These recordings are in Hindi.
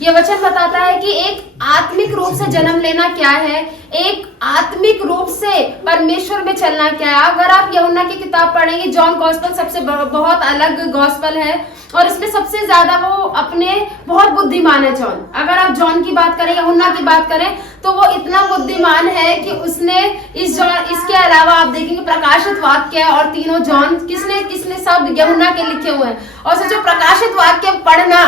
ये वचन बताता है कि एक आत्मिक रूप से जन्म लेना क्या है, एक आत्मिक रूप से परमेश्वर में चलना क्या है। अगर आप यूहन्ना की किताब पढ़ेंगे, जॉन गॉस्पेल सबसे बहुत अलग गॉस्पेल है और इसमें सबसे ज्यादा वो अपने बहुत बुद्धिमान है जॉन। अगर आप जॉन की बात करें, यूहन्ना की बात करें, तो वो इतना बुद्धिमान है कि उसने इसके अलावा आप देखेंगे प्रकाशित वाक्य और तीनों जॉन किसने सब यूहन्ना के लिखे हुए हैं। और सोचो प्रकाशित वाक्य पढ़ना,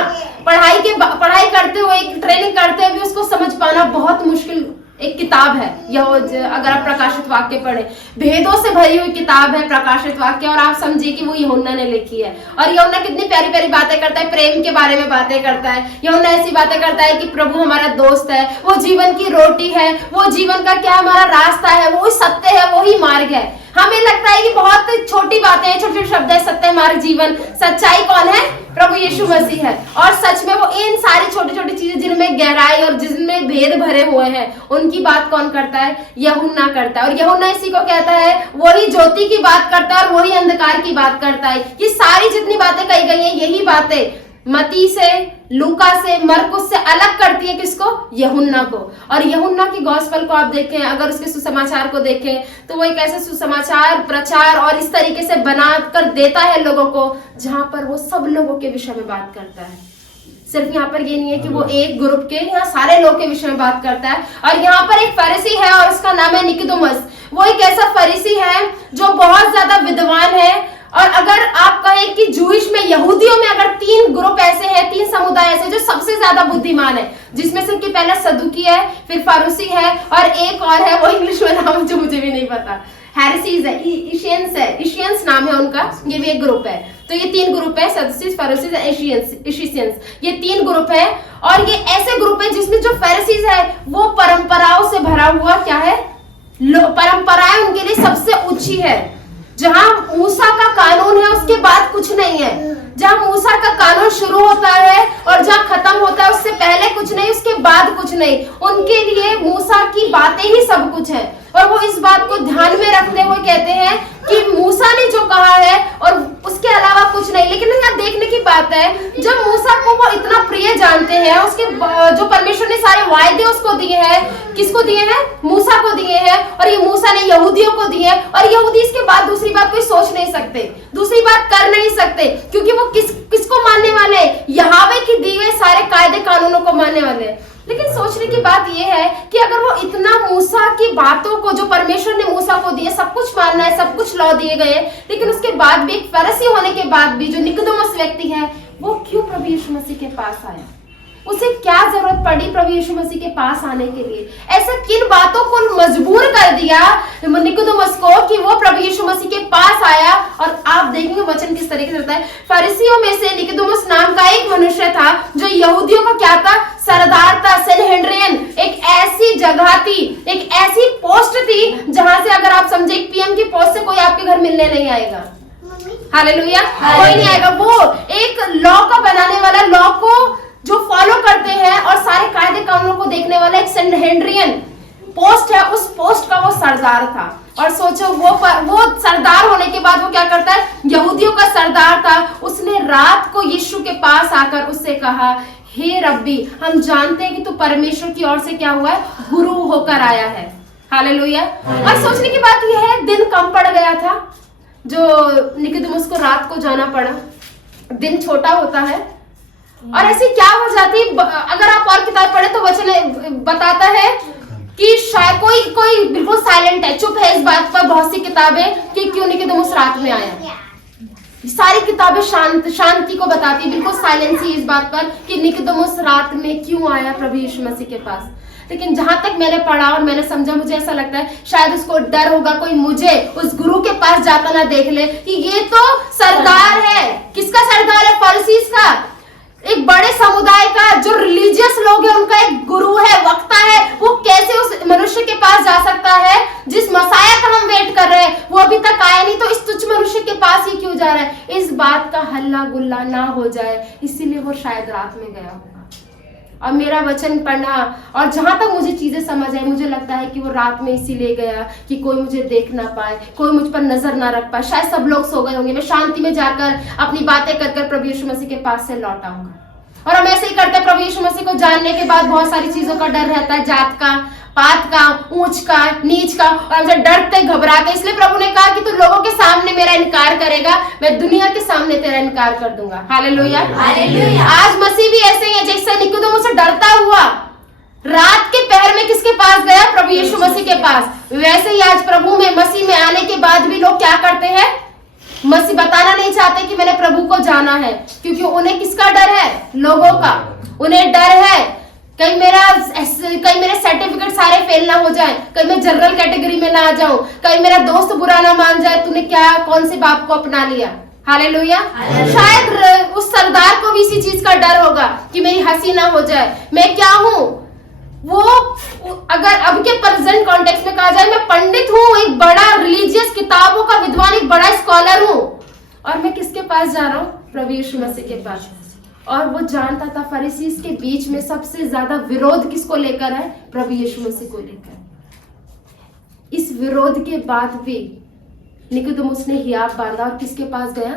पढ़ाई करते हुए, ट्रेनिंग करते हुए उसको समझ पाना बहुत मुश्किल एक किताब है। यह अगर आप प्रकाशित वाक्य पढ़े, भेदों से भरी हुई किताब है प्रकाशित वाक्य, और आप समझिए कि वो यूहन्ना ने लिखी है। और यूहन्ना कितनी प्यारी प्यारी बातें करता है, प्रेम के बारे में बातें करता है। यूहन्ना ऐसी बातें करता है कि प्रभु हमारा दोस्त है, वो जीवन की रोटी है, वो जीवन का क्या हमारा रास्ता है, वो सत्य है, वो ही मार्ग है। हमें लगता है कि बहुत छोटी बातें हैं, छोटे छोटे शब्द है, सत्य मार्ग जीवन। सच्चाई कौन है? प्रभु यीशु मसीह है। और सच में वो इन सारी छोटी छोटी चीजें जिनमें गहराई और जिनमें भेद भरे हुए हैं, उनकी बात कौन करता है? यूहन्ना करता है। और यूहन्ना इसी को कहता है, वही ज्योति की बात करता है और वही अंधकार की बात करता है। ये सारी जितनी बातें कही गई हैं, यही बातें मती से, लूका से, मरकुस से अलग करती है किसको? यूहन्ना को। और यूहन्ना की गॉस्पेल को आप देखें, अगर उसके सुसमाचार को देखें, तो वो एक ऐसे सुसमाचार प्रचार और इस तरीके से बना कर देता है लोगों को, जहां पर वो सब लोगों के विषय में बात करता है। सिर्फ यहाँ पर ये नहीं है कि वो एक ग्रुप के, यहाँ सारे लोग के विषय में बात करता है। और यहाँ पर एक फरीसी है और उसका नाम है निकोदेमुस। वो एक ऐसा फरीसी है जो बहुत ज्यादा विद्वान है। और अगर आप कहें कि जूइश में, यहूदियों में अगर तीन ग्रुप ऐसे हैं, तीन समुदाय ऐसे जो सबसे ज्यादा बुद्धिमान है, जिसमें से कि पहला सदुकी है, फिर फरूसी है और एक और है, वो इंग्लिश में नाम जो मुझे भी नहीं पता, हेरेसीज है, इशियंस नाम है उनका। ये भी एक ग्रुप है। तो ये तीन ग्रुप है, सदुसीज, फरूसीज, इशियंस, ये तीन ग्रुप है। और ये ऐसे ग्रुप है जिसमें जो फरीसीज है वो परंपराओं से भरा हुआ क्या है? परंपराएं उनके लिए सबसे ऊंची है। जहां मूसा का कानून है उसके बाद कुछ नहीं है। जहां मूसा का कानून शुरू होता है और जहां खत्म होता है उससे पहले कुछ नहीं, उसके बाद कुछ नहीं। उनके लिए मूसा की बातें ही सब कुछ है। और वो इस बात को ध्यान में रखते हुए कहते हैं कि मूसा ने जो कहा है और उसके अलावा कुछ नहीं। लेकिन यहाँ देखने की बात है, जब मूसा को वो इतना प्रिय जानते हैं, उसके जो परमेश्वर ने सारे वायदे उसको दिए हैं, किसको दिए हैं? मूसा को दिए हैं। और ये मूसा ने यहूदियों को दिए, और यहूदी इसके बाद दूसरी बात कोई सोच नहीं सकते, दूसरी बात कर नहीं सकते, क्योंकि वो किसको मानने वाले? यहोवा की दी हुए सारे कायदे कानूनों को मानने वाले। लेकिन सोचने की बात यह है कि अगर वो इतना मूसा की बातों को, जो परमेश्वर ने मूसा को दिए, सब कुछ मानना है, सब कुछ लॉ दिए गए, लेकिन उसके बाद भी, एक फरीसी होने के बाद भी, जो निकोदेमुस व्यक्ति है, वो क्यों प्रभु यीशु मसीह के पास आया? उसे क्या जरूरत पड़ी प्रभु यीशु मसीह के पास आने के लिए? ऐसा किन बातों को मजबूर कर दिया निकोदेमुस को कि वो प्रभु यीशु मसीह के पास आया? और आप देखेंगे वचन किस तरीके से होता है। फरीसियों में से निकोदेमुस नाम का एक मनुष्य था जो यहूदियों का क्या था? सरदार था, सेनहेड्रियन। एक ऐसी जगह थी, एक ऐसी पोस्ट थी जहां से अगर आप समझे एक पीएम की पोस्ट से कोई आपके घर मिलने नहीं आएगा। हालेलुया, कोई नहीं आएगा। वो एक लॉ का बनाने वाला, लॉ को जो फॉलो करते हैं और सारे कायदे कानूनों को देखने वाला एक सेनहेड्रियन पोस्ट है, उस पोस्ट का वो सरदार था। और सोचो वो सरदार होने के बाद वो क्या करता है? यहूदियों का सरदार था। उसने रात को यीशु के पास आकर उससे कहा, हे रब्बी, हम जानते हैं कि तू परमेश्वर की ओर से क्या हुआ है? गुरु होकर आया है। हालेलुया। और सोचने की बात यह है, दिन कम पड़ गया था जो निकोदेमुस को रात को जाना पड़ा। दिन छोटा होता है और ऐसी क्या हो जाती, अगर आप और किताब पढ़े तो वचन बताता है कि शायद कोई बिल्कुल साइलेंट है, चुप है इस बात पर। बहुत सी किताबें कि क्यों निकोदेमुस रात में आया, सारी किताबें शांति को बताती है, बिल्कुल साइलेंस ही इस बात पर कि निकोदेमुस रात में क्यों आया प्रभु यीशु मसीह के पास। लेकिन जहां तक मैंने पढ़ा और मैंने समझा, मुझे ऐसा लगता है शायद उसको डर होगा कोई मुझे उस गुरु के पास जाता ना देख ले कि ये तो सरदार है। किसका सरदार है? फरीसीस का, एक बड़े समुदाय का, जो रिलीजियस लोग हैं उनका एक गुरु है, वक्ता है। वो कैसे उस मनुष्य के पास जा सकता है जिस मसाया का हम वेट कर रहे हैं, वो अभी तक आया नहीं, तो इस तुच्छ मनुष्य के पास ही क्यों जा रहा है? इस बात का हल्ला गुल्ला ना हो जाए, इसीलिए वो शायद रात में गया होगा। और मेरा वचन पढ़ना और जहां तक मुझे चीजें समझ आई, मुझे लगता है कि वो रात में इसीलिए गया कि कोई मुझे देख ना पाए, कोई मुझ पर नजर ना रख पाए। शायद सब लोग सो गए होंगे, मैं शांति में जाकर अपनी बातें कर प्रभु यीशु मसीह के पास से लौट आऊंगा। और हम ऐसे ही करते हैं। प्रभु यीशु मसीह को जानने के बाद बहुत सारी चीजों का डर रहता है, जात का, पात का, ऊंच का, नीच का, और हमसे डरते घबराते। इसलिए प्रभु ने कहा कि तू लोगों के सामने मेरा इनकार करेगा, मैं दुनिया के सामने तेरा इनकार कर दूंगा। हालेलुया। आज मसीह भी ऐसे ही है, जैसे निकोदेमुस से डरता हुआ रात के पहर में किसके पास गया? प्रभु यीशु मसीह के पास। वैसे ही आज प्रभु में, मसीह में आने के बाद भी लोग क्या करते हैं? मसीह बताना नहीं चाहते कि मैंने प्रभु को जाना है, क्योंकि उन्हें किसका डर है? लोगों का। उन्हें डर है कहीं मेरे सर्टिफिकेट सारे फेल ना हो जाए, कहीं मैं जनरल कैटेगरी में ना आ जाऊं, कहीं मेरा दोस्त बुरा ना मान जाए, तूने क्या कौन से बाप को अपना लिया। हालेलुया। शायद उस सरदार को भी इसी चीज का डर होगा कि मेरी हंसी ना हो जाए, मैं क्या हूं। वो अगर अब के प्रेजेंट कॉन्टेक्स्ट में कहा जाए, मैं पंडित हूँ, एक बड़ा रिलीजियस किताबों का विद्वान, एक बड़ा स्कॉलर हूँ, और मैं किसके पास जा रहा हूँ? प्रभु यीशु मसीह के पास। और वो जानता था फरीसीस के बीच में सबसे ज्यादा विरोध किसको लेकर है? प्रभु यीशु मसीह को लेकर। इस विरोध के बाद भी निकोदेमुस ने हियाव बांधा और किसके पास गया?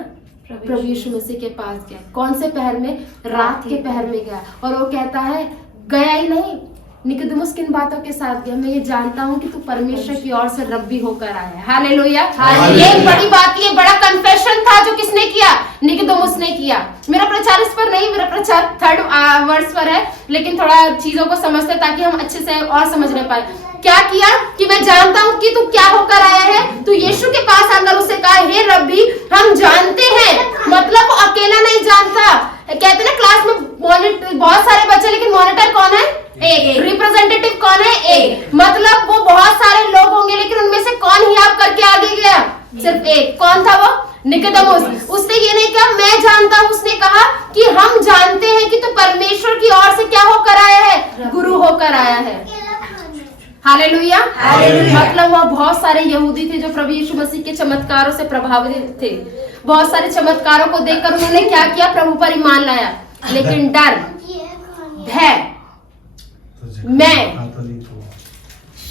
प्रभु यीशु मसीह के पास गया। कौन से पहर में? रात के पहर में गया। और वो कहता है, गया ही नहीं, निकोदेमुस किन बातों के साथ गया? मैं ये जानता हूँ कि तू परमेश्वर की ओर से रब्बी होकर आया है। हालेलुया। ये एक बड़ी बात, ये बड़ा कन्फेशन था जो किसने किया? निकोदेमुस ने किया। मेरा प्रचार इस पर नहीं, मेरा प्रचार 3rd वर्ष पर है, लेकिन थोड़ा चीजों को समझते ताकि हम अच्छे से और समझने पाए। क्या किया कि मैं जानता हूँ कि तू क्या होकर आया है। तू यीशु के पास आकर उसे कहा, हे रब्बी हम जानते हैं। मतलब वो अकेला नहीं जानता। कहते ना क्लास में बहुत सारे बच्चे, लेकिन मॉनिटर कौन है? एक। रिप्रेजेंटेटिव कौन है? एक। मतलब वो बहुत सारे लोग होंगे, लेकिन उनमें से कौन हियाव करके आगे गया? सिर्फ एक। कौन था वो? निकोदेमुस। उसने ये नहीं कहा मैं जानता हूँ, उसने कहा कि हम जानते हैं कि तू परमेश्वर की ओर से क्या होकर आया है? गुरु होकर आया है। हालेलुया। मतलब वह बहुत सारे यहूदी थे जो प्रभु यीशु मसीह के चमत्कारों से प्रभावित थे। बहुत सारे चमत्कारों को देखकर उन्होंने क्या किया? प्रभु पर ईमान लाया। लेकिन डर, भय, मैं,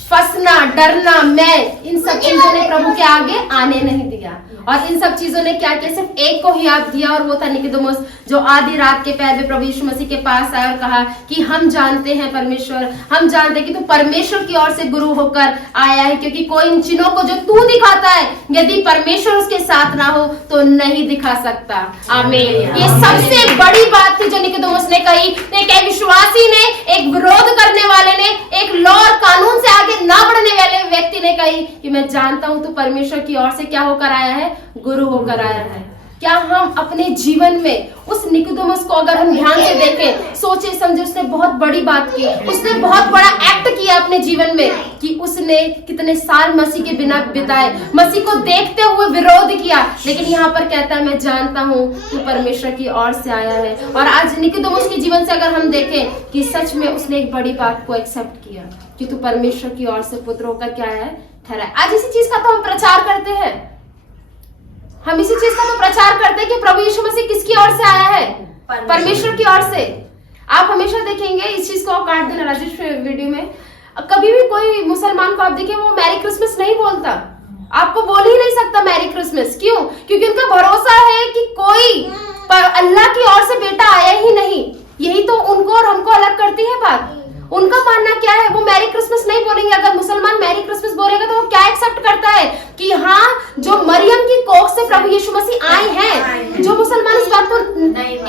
फंसना, डरना, मैं, इन सब चीजों ने प्रभु के आगे आने नहीं दिया। और इन सब चीजों ने क्या किया? सिर्फ एक को ही याद दिया, और वो था निकोदेमुस, जो आधी रात के पहर में प्रभु यीशु मसीह के पास आया और कहा कि हम जानते हैं परमेश्वर, हम जानते हैं कि तू परमेश्वर की ओर से गुरु होकर आया है, क्योंकि कोई इन चिन्हों को जो तू दिखाता है, यदि परमेश्वर उसके साथ ना हो तो नहीं दिखा सकता। आमीन। ये सबसे बड़ी बात थी जो निकोदेमुस ने कही। एक विश्वासी ने, एक विरोध करने वाले ने, एक लॉ और कानून से आगे ना बढ़ने वाले व्यक्ति ने कही कि मैं जानता हूं तू परमेश्वर की ओर से क्या होकर आया है? गुरु होकर आया है। क्या हम अपने जीवन में उस निकोदेमुस को अगर हम ध्यान से देखें, सोचे समझे, उसने बहुत बड़ी बात की, उसने बहुत बड़ा एक्ट किया अपने जीवन में, कि उसने कितने साल मसीह के बिना बिताए, मसीह को देखते हुए विरोध किया, लेकिन यहाँ पर कहता है मैं जानता हूँ तू परमेश्वर की ओर से आया है। और आज निकोदेमुस के जीवन से अगर हम देखें कि सच में उसने एक बड़ी बात को एक्सेप्ट किया कि तू परमेश्वर की ओर से पुत्र होकर क्या है? ठहरा। आज इसी चीज का तो हम प्रचार करते हैं। हम इसी चीज का तो प्रचार करते हैं कि प्रभु यीशु मसीह किसकी ओर से आया है? परमेश्वर की ओर से। आप हमेशा देखेंगे इस चीज को, काट देना राजेश वीडियो में, कभी भी कोई मुसलमान को आप देखिए वो मैरी क्रिसमस नहीं बोलता, आपको बोल ही नहीं सकता मैरी क्रिसमस। क्यों? क्योंकि उनका भरोसा है कि कोई पर अल्लाह की ओर से बेटा आया ही नहीं। यही तो उनको और हमको अलग करती है बात। उनका मानना क्या है? वो मैरी क्रिसमस नहीं बोलेंगे। अगर मुसलमान मैरी क्रिसमस बोलेगा तो वो क्या एक्सेप्ट करता है कि हाँ, जो मरियम की कोख से प्रभु यीशु मसीह आए हैं। जो मुसलमान इस बात को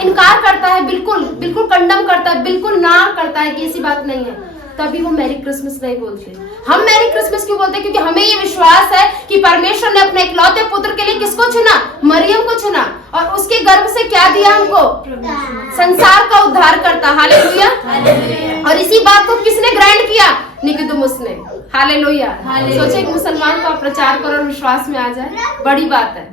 इनकार करता है, बिल्कुल बिल्कुल कंडम करता है, बिल्कुल ना करता है कि ऐसी बात नहीं है, तभी वो मैरी क्रिसमस नहीं बोलते। हम मैरी क्रिसमस क्यों बोलते हैं? क्योंकि हमें ये विश्वास है कि परमेश्वर ने अपने इकलौते पुत्र के लिए किसको चुना? मरियम को चुना, और उसके गर्भ से क्या दिया हमको? संसार का उद्धार करता। हालेलुया। और इसी बात को किसने ग्रांट किया? निकोदेमुस ने। हालेलुया। सोचे एक मुसलमान को प्रचार करो और विश्वास में आ जाए, बड़ी बात है।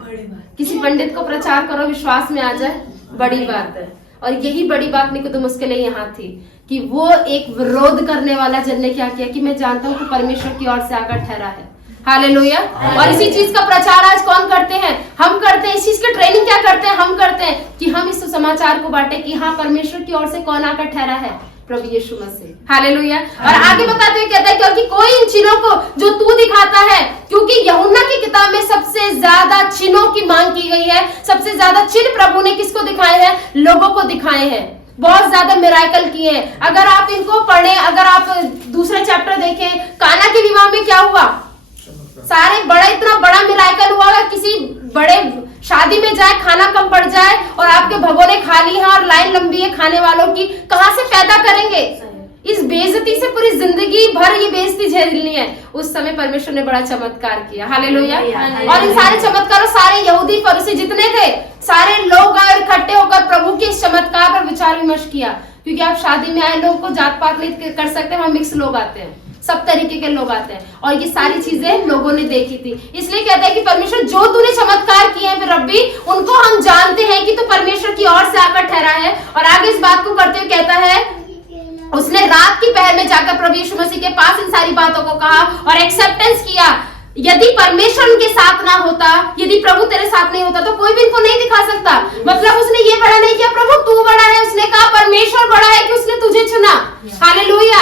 किसी पंडित को प्रचार करो, विश्वास में आ जाए, बड़ी बात है। और यही बड़ी बात निकोदेमुस के लिए यहाँ थी कि वो एक विरोध करने वाला जन ने क्या किया कि मैं जानता हूँ कि परमेश्वर की ओर से आकर ठहरा है। हालेलुया। और इसी चीज का प्रचार आज कौन करते हैं? हम करते हैं। इस चीज की ट्रेनिंग क्या करते हैं? हम करते हैं कि हम इस समाचार को बांटे कि हाँ, परमेश्वर की ओर से कौन आकर ठहरा है? प्रभु यीशु मसीह। हालेलुया। और आगे बताते हुए कहता है क्योंकि कोई इन चिन्हों को जो तू दिखाता है, क्योंकि यूहन्ना की किताब में सबसे ज्यादा चिन्हों की मांग की गई है। सबसे ज्यादा चिन्ह प्रभु ने किसको दिखाए हैं? लोगों को दिखाए हैं। बहुत ज्यादा मिराकल किए हैं। अगर आप इनको पढ़ें, अगर आप दूसरा चैप्टर देखें, काना के विवाह में क्या हुआ, सारे बड़ा इतना बड़ा मिराकल हुआ। अगर किसी बड़े शादी में जाए, खाना कम पड़ जाए और आपके भगोने खाली है और लाइन लंबी है खाने वालों की, कहां से पैदा करेंगे? इस बेइज्जती से पूरी जिंदगी भर ये बेइज्जती झेलनी है। उस समय परमेश्वर ने बड़ा चमत्कार किया, हालेलुया। और इन सारे चमत्कारों, सारे यहूदी फरीसी जितने थे, सारे लोग आए इकट्ठे होकर प्रभु के इस चमत्कार पर विचार विमर्श किया। क्योंकि आप शादी में आए लोग को जात पात नहीं कर सकते, वहां मिक्स लोग आते हैं, सब तरीके के लोग आते हैं, और ये सारी चीजें लोगों ने देखी थी। इसलिए कहते हैं कि परमेश्वर जो तूने चमत्कार किए हैं रब्बी, उनको हम जानते हैं कि तू परमेश्वर की ओर से आकर ठहरा है। और आगे इस बात को करते हुए कहता है, उसने रात की पहर में जाकर प्रभु यीशु मसीह के पास इन सारी बातों को कहा और एक्सेप्टेंस किया। यदि परमेश्वर उनके साथ ना होता, यदि प्रभु तेरे साथ नहीं होता, तो कोई भी इनको नहीं दिखा सकता। मतलब उसने ये बड़ा नहीं किया प्रभु तू बड़ा है, उसने कहा परमेश्वर बड़ा है कि उसने तुझे चुना। Hallelujah,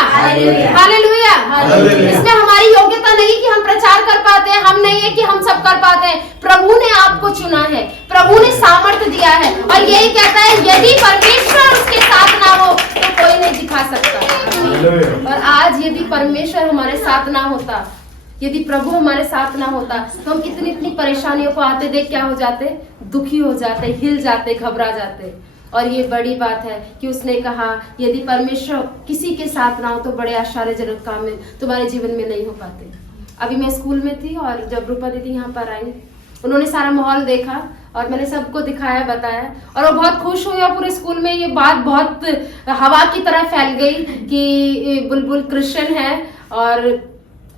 hallelujah. इसमें हमारी योग्यता नहीं कि हम प्रचार कर पाते हैं, हम नहीं है कि हम सब कर पाते हैं। प्रभु ने आपको चुना है, प्रभु ने सामर्थ्य दिया है, और यही कहता है यदि परमेश्वर उसके साथ ना हो तो कोई नहीं दिखा सकता। और आज यदि परमेश्वर हमारे साथ ना होता, यदि प्रभु हमारे साथ ना होता, तो हम इतनी इतनी परेशानियों को आते देख क्या हो जाते, दुखी हो जाते, हिल जाते, घबरा जाते। और ये बड़ी बात है कि उसने कहा यदि परमेश्वर किसी के साथ ना हो तो बड़े आश्चर्यजनक काम है तुम्हारे जीवन में नहीं हो पाते। अभी मैं स्कूल में थी और जब रूपा दीदी यहाँ पर आई, उन्होंने सारा माहौल देखा और मैंने सबको दिखाया, बताया, और वो बहुत खुश हुई। और पूरे स्कूल में ये बात बहुत हवा की तरह फैल गई कि बुलबुल क्रिश्चियन है। और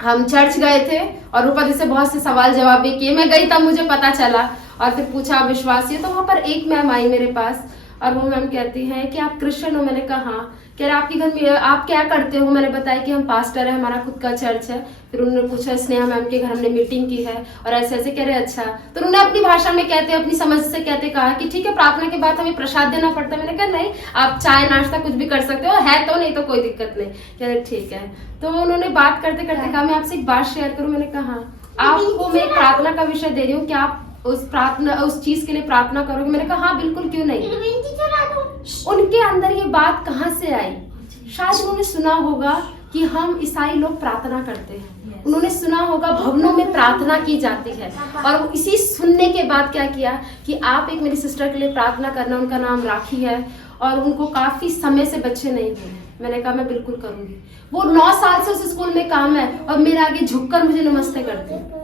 हम चर्च गए थे और रूपा दी से बहुत से सवाल जवाब भी किए। मैं गई तब मुझे पता चला, और फिर पूछा विश्वासी है, तो वहाँ पर एक मैम आई मेरे पास और वो मैम कहती हैं कि आप क्रिश्चियन हो। मैंने कहा हाँ। कह रहे आपके घर में आप क्या करते हो? मैंने बताया कि हम पास्टर है, हमारा खुद का चर्च है। फिर उन्होंने पूछा स्नेहा मैम के घर हमने मीटिंग की है और ऐसे ऐसे। कह रहे अच्छा। तो उन्होंने अपनी भाषा में कहते, अपनी समझ से कहते कहा कि ठीक है प्रार्थना के बाद हमें प्रसाद देना पड़ता है। मैंने कहा नहीं, आप चाय नाश्ता कुछ भी कर सकते हो, है तो, नहीं तो कोई दिक्कत नहीं। कह रहे ठीक है। तो उन्होंने बात करते करते कहा मैं आपसे एक बात शेयर करूँ। मैंने कहा आपको मैं प्रार्थना का विषय दे रही हूँ, क्या आप उस चीज के लिए प्रार्थना करोगे? मैंने कहा हाँ बिल्कुल, क्यों नहीं। उनके अंदर ये बात कहाँ से आई? शायद उन्होंने सुना होगा कि हम ईसाई लोग प्रार्थना करते हैं, उन्होंने सुना होगा भवनों में प्रार्थना की जाती है। और इसी सुनने के बाद क्या किया कि आप एक मेरी सिस्टर के लिए प्रार्थना करना। उनका नाम राखी है और उनको काफी समय से बच्चे नहीं हुए। मैंने कहा मैं बिल्कुल करूंगी। वो 9 साल से उस स्कूल में काम है और मेरे आगे झुककर मुझे नमस्ते करते हैं।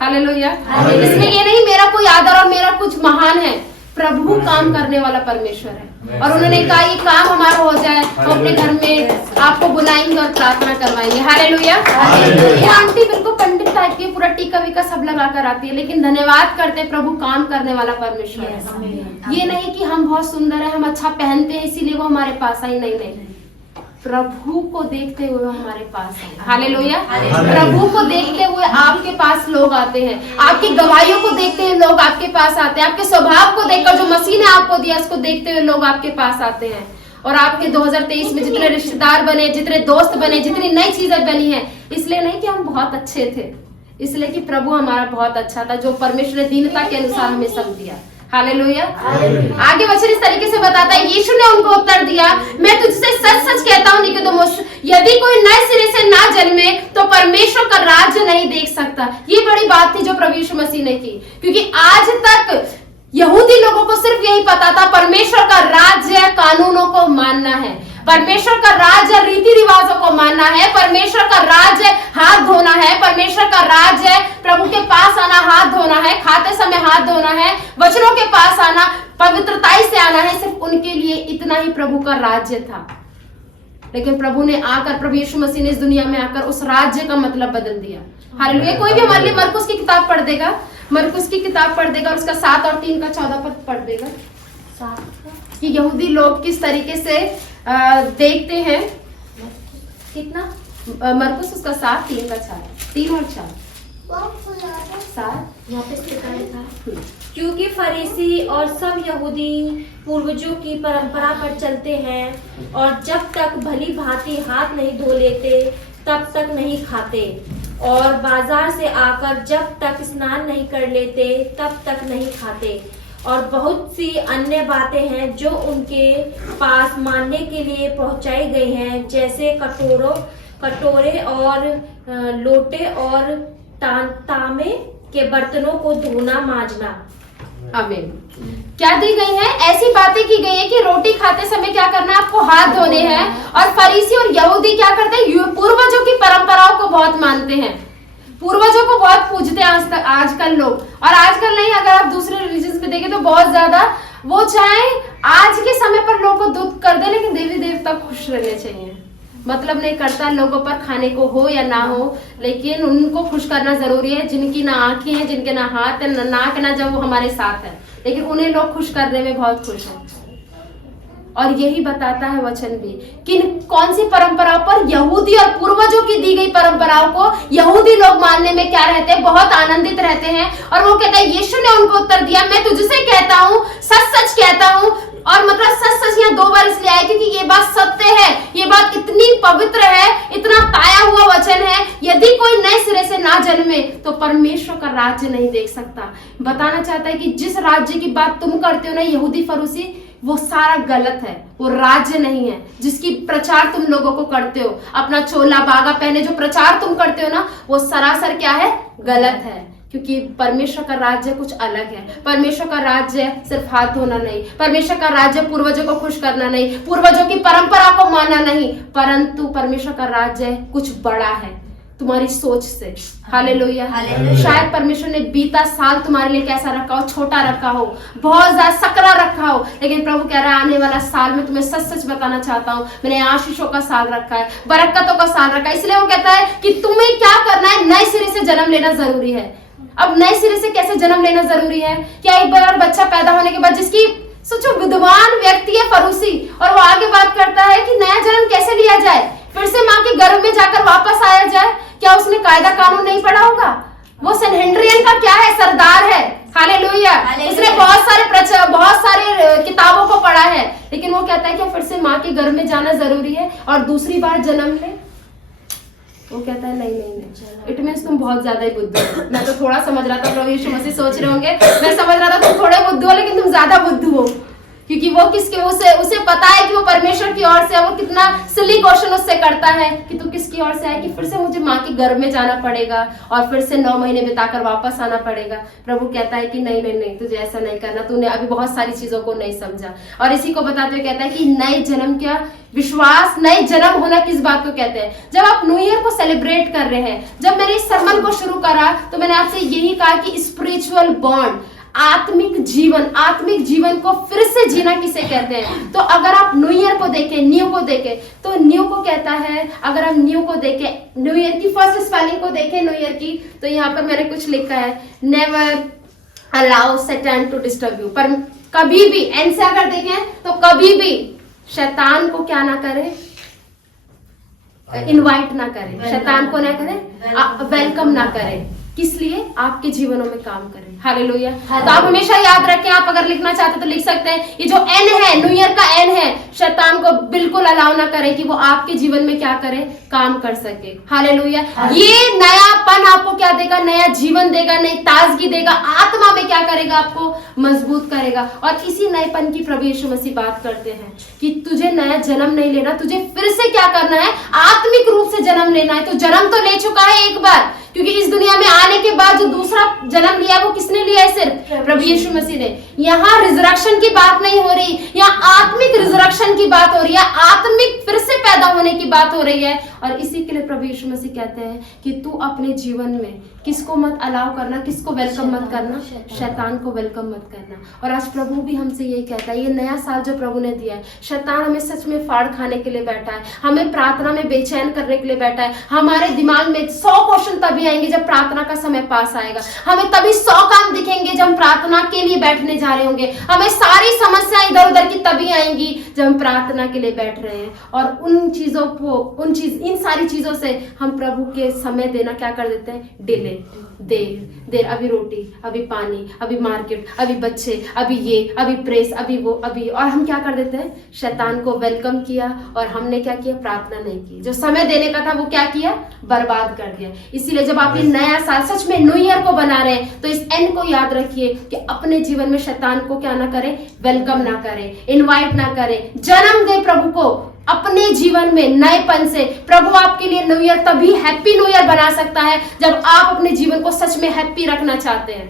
हालेलुया। इसमें ये नहीं मेरा कोई आदर और मेरा कुछ महान है, प्रभु काम करने वाला परमेश्वर है। और उन्होंने कहा ये काम हमारा हो जाए, हम अपने घर में आपको बुलाएंगे और प्रार्थना करवाएंगे। हालेलुया। ये आंटी बिल्कुल पंडित टाइप की, पूरा टीका वीका सब लगा कर आती है, लेकिन धन्यवाद करते प्रभु काम करने वाला परमेश्वर है। ये नहीं कि हम बहुत सुंदर है, हम अच्छा पहनते हैं इसीलिए वो हमारे पास आई, नहीं नहीं, प्रभु को देखते हुए हमारे पास है। हालेलुया। प्रभु को देखते हुए आपके पास लोग आते हैं, आपकी गवाहियों को देखते हुए लोग आपके पास आते हैं, आपके स्वभाव को देखकर जो मसीह ने आपको दिया उसको देखते हुए लोग आपके पास आते हैं। और आपके 2023 में जितने रिश्तेदार बने, जितने दोस्त बने, जितनी नई चीजें बनी है, इसलिए नहीं कि हम बहुत अच्छे थे, इसलिए कि प्रभु हमारा बहुत अच्छा था, जो परमेश्वर ने दीनता के अनुसार हमें सब दिया। हालेलुया। आगे वचन इस तरीके से बताता है, यीशु ने उनको उत्तर दिया, मैं तुझसे सच सच कहता हूँ निकोदेमुस, यदि कोई नए सिरे से ना जन्मे तो परमेश्वर का राज्य नहीं देख सकता। ये बड़ी बात थी जो प्रभु यीशु मसीह ने की, क्योंकि आज तक यहूदी लोगों को सिर्फ यही पता था प्रमेश्वर का राज्य कानूनों को मानना है, परमेश्वर का राज्य रीति रिवाजों को मानना है, परमेश्वर का राज्य हाथ धोना है, परमेश्वर का राज्य प्रभु के पास आना, हाथ धोना है, खाते समय हाथ धोना है, वचनों के पास आना, पवित्रताई से आना है। सिर्फ उनके लिए इतना ही प्रभु का राज्य था। लेकिन प्रभु ने आकर, प्रभु यीशु मसीह ने इस दुनिया में आकर उस राज्य का मतलब बदल दिया। हालेलुया। कोई भी हमारे लिए मरकुस की किताब पढ़ देगा, मरकुस की किताब पढ़ देगा और उसका 7 और 3 का 14 पद पढ़ देगा कि यहूदी लोग किस तरीके से देखते हैं। कितना? मरकुस उसका 7, 3 का 4, 3 और 4, 7 यहाँ पे। क्योंकि फरीसी और सब यहूदी पूर्वजों की परंपरा पर चलते हैं और जब तक भली भांति हाथ नहीं धो लेते तब तक नहीं खाते, और बाजार से आकर जब तक स्नान नहीं कर लेते तब तक नहीं खाते। और बहुत सी अन्य बातें हैं जो उनके पास मानने के लिए पहुंचाई गई हैं, जैसे कटोरे और लोटे और तांबे के बर्तनों को धोना मांजना। आमीन। क्या दी गई है? ऐसी बातें की गई है कि रोटी खाते समय क्या करना है, आपको हाथ धोने हैं। और फरीसी और यहूदी क्या करते हैं, पूर्वजों की परंपराओं को बहुत मानते हैं, पूर्वजों को बहुत पूजते हैं आजकल लोग। और आजकल नहीं, अगर आप दूसरे रिलीजन में देखें तो बहुत ज्यादा वो चाहे आज के समय पर लोगों को दुख कर दे, लेकिन देवी देवता खुश रहने चाहिए। मतलब नहीं करता लोगों पर खाने को हो या ना हो, लेकिन उनको खुश करना जरूरी है। जिनकी ना आंखें हैं, जिनके ना हाथ है, ना नाक, ना जब वो हमारे साथ है, लेकिन उन्हें लोग खुश करने में बहुत खुश हैं। और यही बताता है वचन भी कि कौन सी परंपराओं पर, यहूदी और पूर्वजों की दी गई परंपराओं को यहूदी लोग मानने में क्या रहते हैं, बहुत आनंदित रहते हैं। और वो कहते हैं, यीशु ने उनको उत्तर दिया, मैं तुझसे कहता हूँ, सच सच कहता हूँ। और मतलब सच सच यहाँ 2 बार इसलिए आया क्योंकि ये बात सत्य है, ये बात इतनी पवित्र है, इतना ताया हुआ वचन है। यदि कोई नए सिरे से ना जन्मे तो परमेश्वर का राज्य नहीं देख सकता। बताना चाहता है कि जिस राज्य की बात तुम करते हो ना यहूदी फरूसी, वो सारा गलत है, वो राज्य नहीं है। जिसकी प्रचार तुम लोगों को करते हो, अपना चोला बागा पहने जो प्रचार तुम करते हो ना, वो सरासर क्या है, गलत है। क्योंकि परमेश्वर का राज्य कुछ अलग है। परमेश्वर का राज्य सिर्फ हाथ धोना नहीं, परमेश्वर का राज्य पूर्वजों को खुश करना नहीं, पूर्वजों की परंपरा को मानना नहीं, परंतु परमेश्वर का राज्य कुछ बड़ा है तुम्हारी सोच से। हालेलुया। शायद परमेश्वर ने बीता साल तुम्हारे लिए कैसा रखा हो, छोटा रखा हो, बहुत ज्यादा सकरा रखा हो, लेकिन प्रभु कह रहा है आने वाला साल में तुम्हें सच सच बताना चाहता हूँ, मैंने आशीषों का साल रखा है, बरकतों का साल रखा है। इसलिए वो कहता है कि तुम्हें क्या करना है, नए सिरे से जन्म लेना जरूरी है। अब नए सिरे से कैसे जन्म लेना जरूरी है? क्या एक बार बच्चा पैदा होने के बाद, जिसकी सोचो विद्वान व्यक्ति है फरूसी, और वो आगे बात करता है कि नया जन्म कैसे लिया जाए, फिर से माँ के गर्भ में जाकर वापस आया जाए, क्या उसने कायदा कानून नहीं पढ़ा होगा? वो सेनेड्रियन का क्या है, सरदार है। हालेलुया। उसने बहुत सारे किताबों को पढ़ा है, लेकिन वो कहता है कि फिर से माँ के गर्भ में जाना जरूरी है और दूसरी बार जन्म ले। वो कहता है नहीं। इट मीन्स तुम बहुत ज्यादा ही बुद्धू हो। मैं तो थोड़ा समझ रहा था, प्रभु यीशु मसीह सोच रहे होंगे मैं समझ रहा था तुम थोड़े बुद्धू हो, लेकिन तुम ज्यादा बुद्धू हो। क्योंकि वो किसके, उसे पता है कि वो परमेश्वर की ओर से, वो कितना सिली क्वेश्चन उससे करता है कि तू किसकी ओर से है, कि फिर से मुझे माँ के गर्भ में जाना पड़ेगा और फिर से 9 महीने बिताकर वापस आना पड़ेगा। प्रभु कहता है कि नहीं, तुझे ऐसा नहीं करना, तूने अभी बहुत सारी चीजों को नहीं समझा। और इसी को बताते हुए कहता है कि नए जन्म क्या, विश्वास, नए जन्म होना किस बात को कहते हैं? जब आप न्यू ईयर को सेलिब्रेट कर रहे हैं, जब मैंने इस सरमन को शुरू करा तो मैंने आपसे यही कहा कि स्पिरिचुअल बॉन्ड, आत्मिक जीवन को फिर से जीना किसे कहते हैं? तो अगर आप न्यू ईयर को देखें, न्यू को देखें, तो न्यू को कहता है, अगर आप न्यू को देखें, न्यू ईयर की फर्स्ट स्पेलिंग को देखें न्यू ईयर की, तो यहाँ पर मैंने कुछ लिखा है, नेवर अलाउ सैतान टू डिस्टर्ब यू। पर कभी भी, एन से अगर देखें तो कभी भी शैतान को क्या ना करे, इनवाइट ना करे, शैतान को ना करे, वेलकम ना करे। किस लिए? आपके जीवनों में काम करें। हालेलुया। तो आप हमेशा याद रखें, आप अगर लिखना चाहते तो लिख सकते हैं, ये जो एन है, न्यू ईयर का एन है, शैतान को बिल्कुल अलाउ ना करें कि वो आपके जीवन में क्या करे, काम कर सके। हालेलुया। ये नयापन आपको क्या देगा, नया जीवन देगा, नई ताजगी देगा, आत्मा में क्या करेगा, आपको मजबूत करेगा। और इसी नएपन की प्रभु यीशु मसीह बात करते हैं कि तुझे नया जन्म नहीं लेना, तुझे फिर से क्या करना है, आत्मिक रूप से जन्म लेना है। तो जन्म तो ले चुका है एक बार, क्योंकि इस दुनिया में आने के बाद जो दूसरा जन्म लिया वो किसने लिया है? सिर्फ प्रभु यीशु मसीह ने। यहाँ रिजरेक्शन की बात नहीं हो रही, यहाँ आत्मिक रिजरेक्शन की बात हो रही है, आत्मिक फिर से पैदा होने की बात हो रही है। और इसी के लिए प्रभु यीशु मसीह कहते हैं कि तू अपने जीवन में किसको मत अलाउ करना, किसको वेलकम मत करना, शैतान को वेलकम मत करना। और आज प्रभु भी हमसे यही कहता है, ये नया साल जो प्रभु ने दिया है, शैतान हमें सच में फाड़ खाने के लिए बैठा है, हमें प्रार्थना में बेचैन करने के लिए बैठा है। हमारे दिमाग में 100 क्वेश्चन तभी आएंगे जब प्रार्थना का समय पास आएगा, हमें तभी 100 काम दिखेंगे जब हम प्रार्थना के लिए बैठने जा रहे होंगे, हमें सारी समस्याएं इधर उधर की तभी आएंगी जब हम प्रार्थना के लिए बैठ रहे हैं। और उन चीजों हो इन सारी चीजों से हम प्रभु के समय देना क्या कर देते हैं, डिले, देर, अभी रोटी, अभी पानी, अभी मार्केट, अभी बच्चे, अभी ये, अभी प्रेस, अभी वो, अभी, और हम क्या कर देते हैं, शैतान को वेलकम किया और हमने क्या किया, प्रार्थना नहीं की। जो समय देने का था वो क्या किया, बर्बाद कर दिया। इसीलिए जब आप ये नया साल सच में न्यू ईयर को बना रहे हैं तो इस एंड को याद रखिए कि अपने जीवन में शैतान को क्या ना करें, वेलकम ना करें, इनवाइट ना करें, जन्म दे प्रभु को अपने जीवन में नएपन से। प्रभु आपके लिए न्यू ईयर तभी हैप्पी न्यू ईयर बना सकता है जब आप अपने जीवन को सच में हैप्पी रखना चाहते हैं।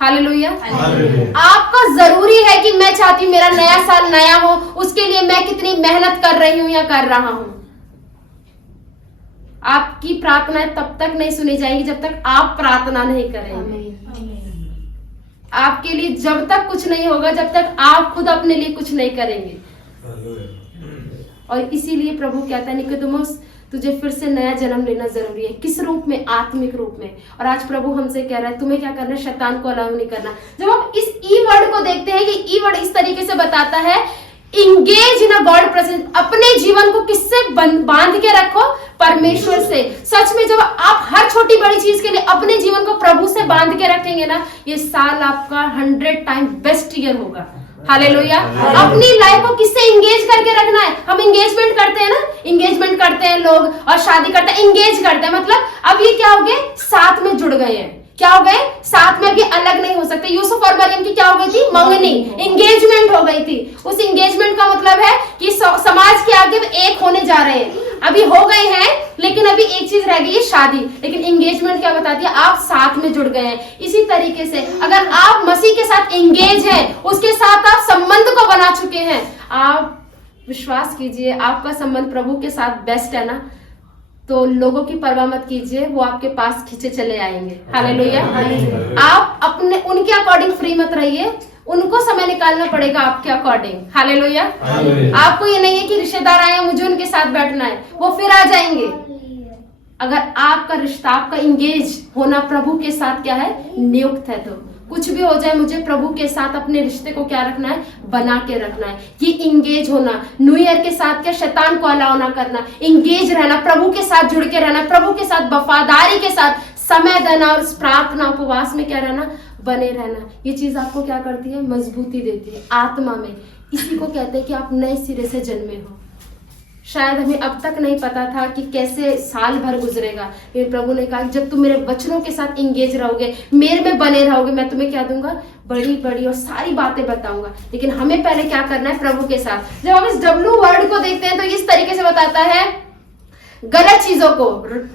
हालेलुया। आपका जरूरी है कि मैं चाहती हूं मेरा नया साल नया हो, उसके लिए मैं कितनी मेहनत कर रही हूं या कर रहा हूं। आपकी प्रार्थना तब तक नहीं सुनी जाएगी जब तक आप प्रार्थना नहीं करेंगे। आपके लिए जब तक कुछ नहीं होगा जब तक आप खुद अपने लिए कुछ नहीं करेंगे। और इसीलिए प्रभु कहता है निकोदेमुस, तुझे फिर से नया जन्म लेना जरूरी है। किस रूप में, आत्मिक रूप में। और आज प्रभु हमसे कह रहा है तुम्हें क्या करना है, शैतान को अलाउ नहीं करना। जब आप इस ई वर्ड को देखते हैं कि ई वर्ड इस तरीके से बताता है, engage in a God presence, अपने जीवन को किससे बांध के रखो, परमेश्वर से। सच में जब आप हर छोटी बड़ी चीज के लिए अपने जीवन को प्रभु से बांध के रखेंगे ना, ये साल आपका 100 टाइम बेस्ट ईयर होगा। हालेलुया। अपनी लाइफ को किससे इंगेज करके रखना है। हम इंगेजमेंट करते हैं ना, इंगेजमेंट करते हैं लोग और शादी करते हैं, इंगेज करते हैं, मतलब अब ये क्या हो गए, साथ में जुड़ गए हैं। क्या हो गए, साथ में भी अलग नहीं हो सकते। यूसुफ और मरियम की क्या हो गई थी, मंगनी, इंगेजमेंट हो गई थी। उस इंगेजमेंट का मतलब है कि समाज के आगे एक होने जा रहे हैं। अभी हो गए हैं लेकिन अभी एक चीज रह गई है, शादी। लेकिन इंगेजमेंट क्या बताती है, आप साथ में जुड़ गए हैं। इसी तरीके से अगर आप मसीह के साथ इंगेज हैं, उसके साथ आप संबंध को बना चुके हैं, आप विश्वास कीजिए आपका संबंध प्रभु के साथ बेस्ट है ना, तो लोगों की परवाह मत कीजिए, वो आपके पास खींचे चले आएंगे। हालेलुया। आप अपने उनके अकॉर्डिंग फ्री मत रहिए, उनको समय निकालना पड़ेगा आपके अकॉर्डिंग। हालेलुया। आपको ये नहीं है कि रिश्तेदार आए मुझे उनके साथ बैठना है, वो फिर आ जाएंगे। अगर आपका रिश्ता, आपका इंगेज होना प्रभु के साथ क्या है, नियुक्त है, तो कुछ भी हो जाए मुझे प्रभु के साथ अपने रिश्ते को क्या रखना है, बना के रखना है। ये इंगेज होना, न्यू ईयर के साथ क्या, शैतान को अलाउ ना करना, इंगेज रहना, प्रभु के साथ जुड़ के रहना, प्रभु के साथ वफादारी के साथ समय देना और प्रार्थना उपवास में क्या रहना, बने रहना। ये चीज आपको क्या करती है, मजबूती देती है आत्मा में। इसी को कहते हैं कि आप नए सिरे से जन्मे हो। शायद हमें अब तक नहीं पता था कि कैसे साल भर गुजरेगा, लेकिन प्रभु ने कहा जब तुम मेरे वचनों के साथ इंगेज रहोगे, मेरे में बने रहोगे, मैं तुम्हें क्या दूंगा, बड़ी बड़ी और सारी बातें बताऊंगा। लेकिन हमें पहले क्या करना है, प्रभु के साथ। जब हम इस डब्लू वर्ड को देखते हैं तो इस तरीके से बताता है गलत चीजों को।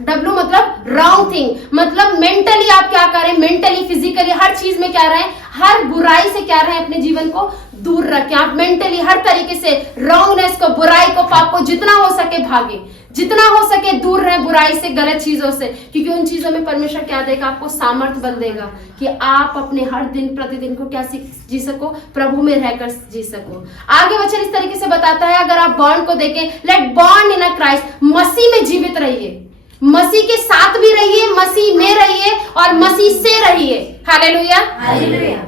डब्लू मतलब रॉन्ग थिंग, मतलब मेंटली आप क्या करें, मेंटली फिजिकली हर चीज में क्या रहें, हर बुराई से क्या रहें, अपने जीवन को दूर रखें। आप मेंटली हर तरीके से रॉन्गनेस को, बुराई को, पाप को जितना हो सके भागे, जितना हो सके दूर रहे बुराई से, गलत चीजों से, क्योंकि उन चीजों में परमेश्वर क्या देगा, आपको सामर्थ्य बल देगा कि आप अपने हर दिन प्रतिदिन को क्या जी सको, प्रभु में रहकर जी सको। आगे वचन इस तरीके से बताता है, अगर आप बॉन्ड को देखें, let bond in a Christ, मसीह में जीवित रहिए, मसीह के साथ भी रहिए, मसीह में रहिए और मसीह से रहिए। हालेलुया। हालेलुया।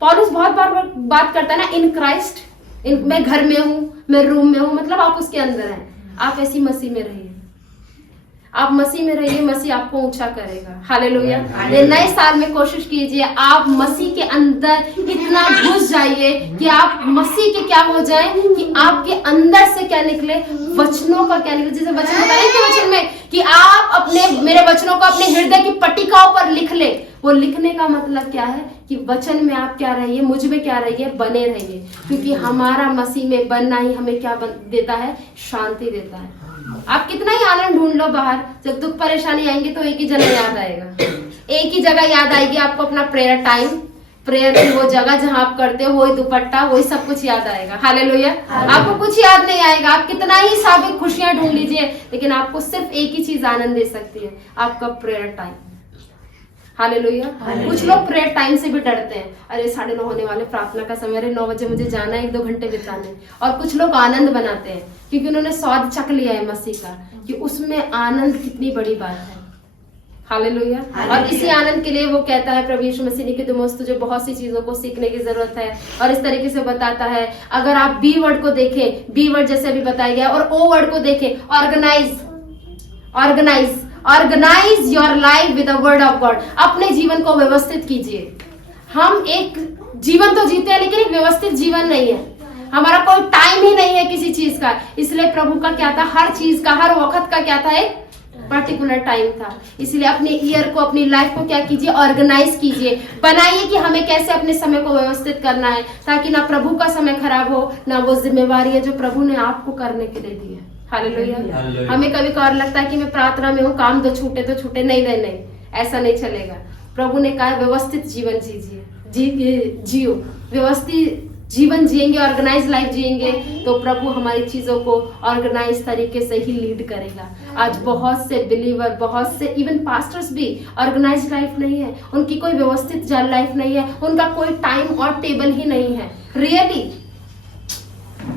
पौलुस बहुत बार बात करता है ना, इन क्राइस्ट, मैं घर में हूं, मैं रूम में हूं, मतलब आप उसके अंदर हैं। आप ऐसी मसीह में रहिए, आप मसीह में रहिए, मसीह आपको ऊंचा करेगा। हालेलुया। नए साल में कोशिश कीजिए आप मसीह के अंदर इतना घुस जाइए कि आप मसीह के क्या हो जाए, कि आपके अंदर से क्या निकले, वचनों का क्या निकले। जैसे वचन बताइए कि वचन में कि आप अपने मेरे वचनों को अपने हृदय की पट्टिकाओं पर लिख ले। वो लिखने का मतलब क्या है कि वचन में आप क्या रहिए, मुझ में क्या रहिए, बने रहिए, क्योंकि हमारा मसीह में बनना ही हमें क्या देता है, शांति देता है। आप कितना ही आनंद ढूंढ लो बाहर, जब दुख परेशानी आएंगे तो एक ही जगह याद आएगा, एक ही जगह याद आएगी आपको, अपना प्रेयर टाइम, प्रेयर की वो जगह जहां आप करते हो, वही दुपट्टा, वही सब कुछ याद आएगा। हालेलुया। आपको कुछ याद नहीं आएगा, आप कितना ही साबित खुशियां ढूंढ लीजिए, लेकिन आपको सिर्फ एक ही चीज आनंद दे सकती है, आपका प्रेयर टाइम। हालेलुया। कुछ लोग प्रेयर टाइम से भी डरते हैं, अरे 9:30 होने वाले, प्रार्थना का समय, अरे 9 बजे मुझे जाना है, 1-2 घंटे बिताने। और कुछ लोग आनंद बनाते हैं क्योंकि उन्होंने स्वाद चख लिया है मसीह का, कि उसमें आनंद कितनी बड़ी बात है। हालेलुया। और इसी आनंद के लिए वो कहता है प्रभु यीशु मसीह निकोदेमुस, तुझे बहुत सी चीजों को सीखने की जरूरत है। और इस तरीके से बताता है, अगर आप बी वर्ड को देखें, बी वर्ड जैसे अभी बताया गया, और ओ वर्ड को देखें, organise, organise, organise your life with the word of God. अपने जीवन को व्यवस्थित कीजिए। हम एक जीवन तो जीते हैं लेकिन एक व्यवस्थित जीवन नहीं है, हमारा कोई टाइम ही नहीं है किसी चीज का। इसलिए प्रभु का क्या था, हर चीज का, हर वक्त का क्या था, एक पर्टिकुलर टाइम था। इसलिए अपने ईयर को, अपनी लाइफ को क्या कीजिए, ऑर्गेनाइज कीजिए, बनाइए कि हमें कैसे अपने समय को व्यवस्थित करना है, ताकि ना प्रभु का समय खराब हो, ना वो जिम्मेवारी है जो प्रभु ने आपको करने के लिए दी है। हालेलुया। हमें कभी कभार लगता है कि मैं प्रार्थना में हूँ, काम तो छूटे तो छूटे, नहीं नहीं नहीं, ऐसा नहीं चलेगा। प्रभु ने कहा व्यवस्थित जीवन जियो, व्यवस्थित जीवन जिएंगे, ऑर्गेनाइज लाइफ जिएंगे, तो प्रभु हमारी चीजों को ऑर्गेनाइज तरीके से ही लीड करेगा। आज बहुत से बिलीवर, बहुत से इवन पास्टर्स भी ऑर्गेनाइज लाइफ नहीं है, उनकी कोई व्यवस्थित लाइफ नहीं है, उनका कोई टाइम और टेबल ही नहीं है। रियली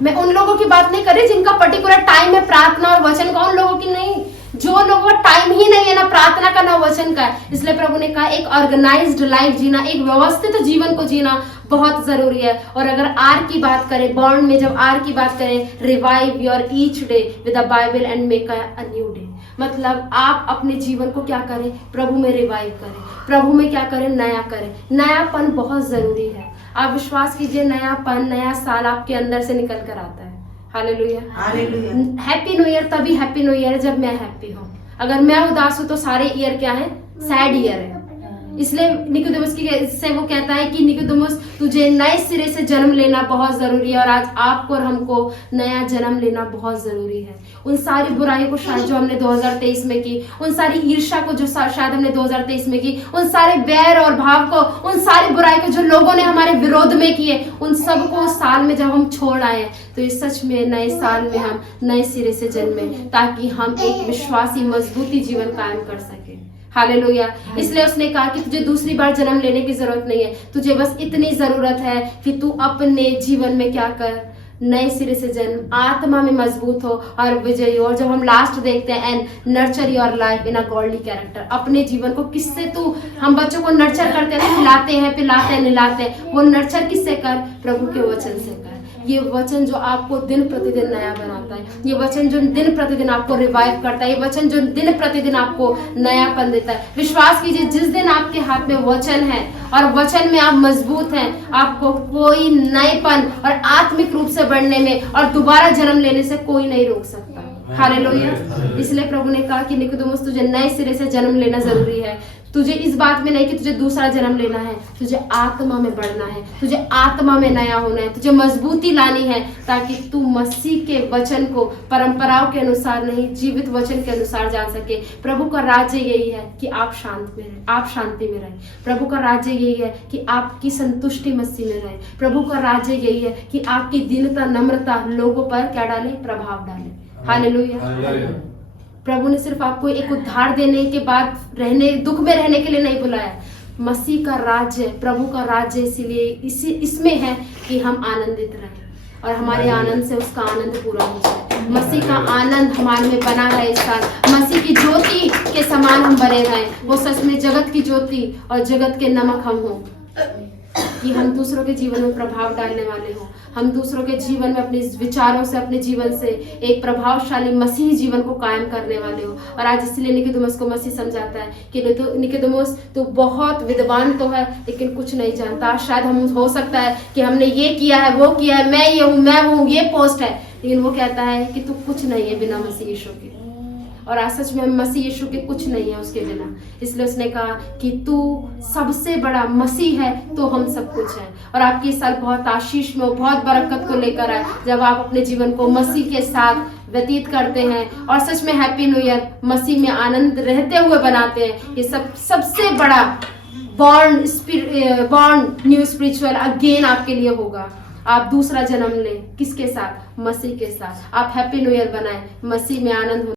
मैं उन लोगों की बात नहीं कर रही जिनका पर्टिकुलर टाइम है प्रार्थना और वचन का, उन लोगों की नहीं, जो लोगों का टाइम ही नहीं है ना प्रार्थना का ना वचन का। इसलिए प्रभु ने कहा एक ऑर्गेनाइज्ड लाइफ जीना, एक व्यवस्थित जीवन को जीना बहुत जरूरी है। और अगर आर की बात करें, बॉर्न में जब आर की बात करें, revive your each day with the Bible and make a new day. मतलब आप अपने जीवन को क्या करें, प्रभु में रिवाइव करें, प्रभु में क्या करें, नया करें। नयापन बहुत जरूरी है। आप विश्वास कीजिए, नयापन, नया साल आपके अंदर से निकल कर आता है। Hallelujah, hallelujah. Happy new year तभी हैप्पी न्यू ईयर है जब मैं हैप्पी हूँ। अगर मैं उदास हूँ तो सारे ईयर क्या है, सैड ईयर है। इसलिए निकोदेमुस से वो कहता है कि निकोदेमुस, तुझे नए सिरे से जन्म लेना बहुत जरूरी है। और आज आपको और हमको नया जन्म लेना बहुत जरूरी है। उन सारी बुराइयों को शायद जो हमने 2023 में की, उन सारी ईर्ष्या को जो शायद हमने 2023 में की, उन सारे बैर और भाव को, उन सारी बुराई को जो लोगों ने हमारे विरोध में किए, उन सब को साल में जब हम छोड़ आए, तो इस सच में नए साल में हम नए सिरे से जन्मे, ताकि हम एक विश्वासी मजबूती जीवन कायम कर सके। हालेलुया। इसलिए उसने कहा कि तुझे दूसरी बार जन्म लेने की जरूरत नहीं है, तुझे बस इतनी जरूरत है कि तू अपने जीवन में क्या कर, नए सिरे से जन्म, आत्मा में मजबूत हो और विजयी हो। और जब हम लास्ट देखते हैं, and nurture your life in a godly character, अपने जीवन को किससे तू, हम बच्चों को नर्चर करते हैं, खिलाते हैं, पिलाते हैं, निलाते हैं, वो नर्चर किससे कर, प्रभु के वचन से कर। ये वचन जो आपको दिन प्रतिदिन नया बनाता है, ये वचन जो दिन प्रतिदिन आपको रिवाइव करता है, ये वचन जो दिन प्रतिदिन आपको नयापन देता है। विश्वास कीजिए, जिस दिन आपके हाथ में वचन है और वचन में आप मजबूत हैं, आपको कोई नएपन और आत्मिक रूप से बढ़ने में और दोबारा जन्म लेने से कोई नहीं रोक सकता। हालेलुया। इसलिए प्रभु ने कहा कि निकोदेमुस, तुझे नए सिरे से जन्म लेना जरूरी है। तुझे इस बात में नहीं कि तुझे दूसरा जन्म लेना है, तुझे आत्मा में बढ़ना है, तुझे आत्मा में नया होना है, तुझे मजबूती लानी है, ताकि तू मसीह के वचन को परंपराओं के अनुसार नहीं, जीवित वचन के अनुसार जान सके। प्रभु का राज्य यही है कि आप शांत में रहें, आप शांति में रहें। प्रभु का राज्य यही है कि आपकी संतुष्टि मसीह में रहे। प्रभु का राज्य यही है कि आपकी दीनता, नम्रता लोगों पर क्या डाले, प्रभाव डाले। हालेलुया। प्रभु ने सिर्फ आपको एक उद्धार देने के बाद रहने, दुख में रहने के लिए नहीं बुलाया। मसीह का राज्य, प्रभु का राज्य इसीलिए इसमें है कि हम आनंदित रहें और हमारे आनंद से उसका आनंद पूरा हो जाए। मसीह का आनंद हमारे में बना रहे इस साल, मसीह की ज्योति के समान हम बने रहें। वो सच में जगत की ज्योति और जगत के नमक हम हों, कि हम दूसरों के जीवन में प्रभाव डालने वाले हों। हम दूसरों के जीवन में अपने विचारों से, अपने जीवन से एक प्रभावशाली मसीही जीवन को कायम करने वाले हो। और आज इसलिए निकोदेमुस को मसीह समझाता है कि निकोदेमुस, तू बहुत विद्वान तो है लेकिन कुछ नहीं जानता। शायद हम, हो सकता है कि हमने ये किया है, वो किया है, मैं ये हूँ, मैं वो हूँ, ये पोस्ट है, लेकिन वो कहता है कि तू कुछ नहीं है बिना मसीह यीशु के। और आज सच में मसीह यीशु के कुछ नहीं है उसके बिना। इसलिए उसने कहा कि तू सबसे बड़ा मसीह है तो हम सब कुछ है। और आपकी साल बहुत आशीष में, बहुत बरकत को लेकर आए, जब आप अपने जीवन को मसीह के साथ व्यतीत करते हैं। और सच में हैप्पी न्यू ईयर मसीह में आनंद रहते हुए बनाते हैं। ये सबसे बड़ा बॉर्न न्यू स्पिरिचुअल अगेन आपके लिए होगा। आप दूसरा जन्म लें, किसके साथ, मसीह के साथ। आप हैप्पी न्यू ईयर बनाएं, मसीह में आनंद हो।